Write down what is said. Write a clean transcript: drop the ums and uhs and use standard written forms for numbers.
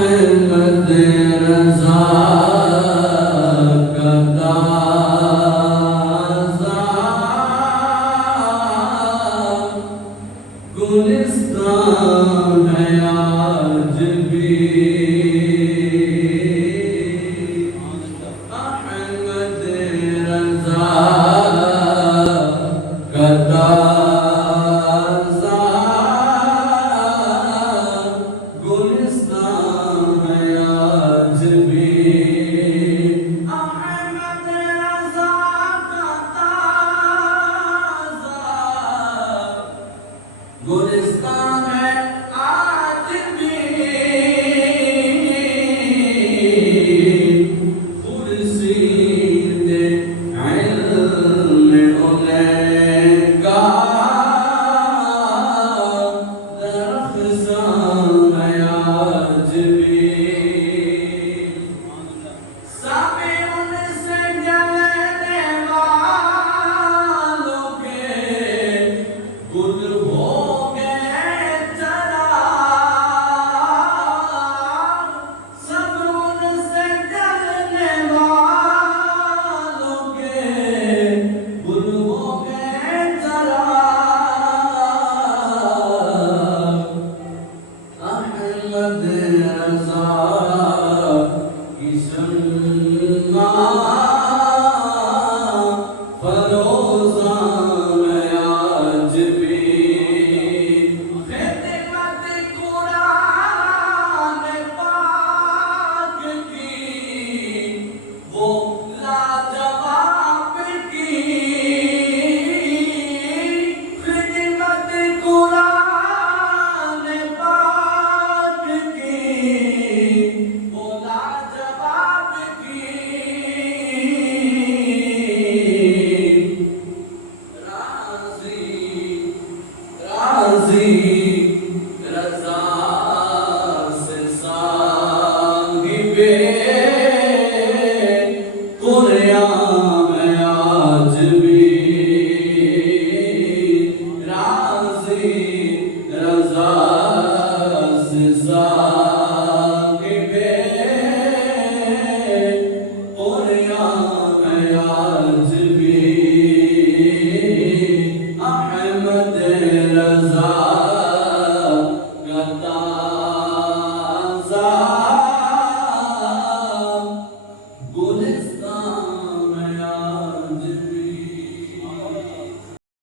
احمد رضا کا تازہ گلستان ہے آج بھی احمد رضا کا تازہ گلستان ہے آج بھی احمد رضا کا تازہ گلستان ہے آج بھی خورشید علم انہیں کا درخشاں ہے آج بھی سبھی ان سے جلنے والوں کے گل ہو گئے چراغ سب ان سے جلنے والوں کے گل ہو گئے چراغ احمد رضا کی شمع فروزاں ہے آج بھی خدمت قرآن پاک کی وہ لاجواب کی خدمت قرآن پاک کی وہ لاجواب کی راضی رضا سے صاحب قرآن ہے آج بھی راضی رضا سے صاحب قرآن ہے آج بھی احمد رضا